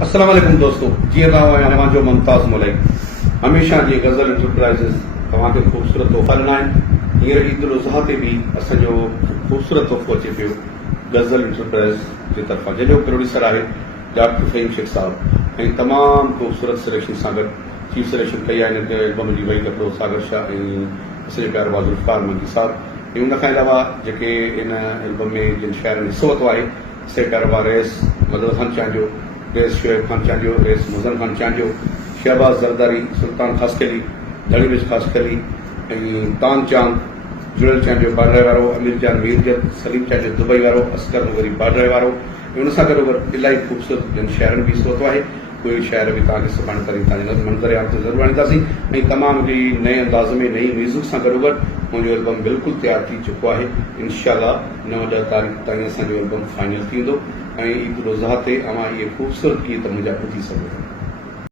अस्सलाम वालेकुम दोस्तों, जी जो मुमताज़ मुलक हमेशा जी गज़ल इंटरप्राइज़िस तव्हांखे ख़ूबसूरत तोहफ़ा ॾिना आहिनि। हींअर ईद उल अज़हा ते बि असांजो ख़ूबसूरत तोहफ़ो अचे पियो गज़ल इंटरप्राइज़ जी तरफ़ां, जंहिंजो प्रोड्यूसर आहे डॉक्टर फ़हीम शेख साहब ऐं तमामु ख़ूबसूरत सिलेक्शन सां गॾु चीफ सिलेक्शन कई आहे हिन एल्बम जी। वही कपिड़ो सागर शाह ऐं असांजे प्यारे बाज़ ज़ुल्फ़ार मंकी साहब ऐं उनखां अलावा जेके इन एल्बम में जिन शाइरनि हिसो वरितो आहे असांजे प्यारे बाबा रेस मदद खान चांडियो, रेस शुएब खान चांडियो, रेस मुज़न खान चांडियो, शहबाज ज़रदारी, सुल्तान ख़ासकली, दड़ीबिश ख़ासकली ऐं तान चांद, जुड़ल चांडियो बाडरे वारो, अमीर जान मीरजत, सलीम चांडियो दुबई वारो, असकर नगरी बाडरे वारो ऐं उन सां गॾो इलाही ख़ूबसूरत जिन शाइरनि बि हिसो वरितो आहे। उहे शाइर बि तव्हांखे सुभाणे ताईं तव्हांजे मंज़र आम ते ज़रूरु आणींदासीं ऐं तमामु जी नए अंदाज़ में नई म्यूज़िक सां गॾोगॾु मुंहिंजो एल्बम बिल्कुलु तयारु थी चुको आहे। इंशाअल्लाह 9-10 तारीख़ ताईं असांजो एल्बम फाइनल थींदो ऐं ईद उल अज़हा ते अवां इहे ख़ूबसूरत गीत मुंहिंजा ॿुधी सघो था।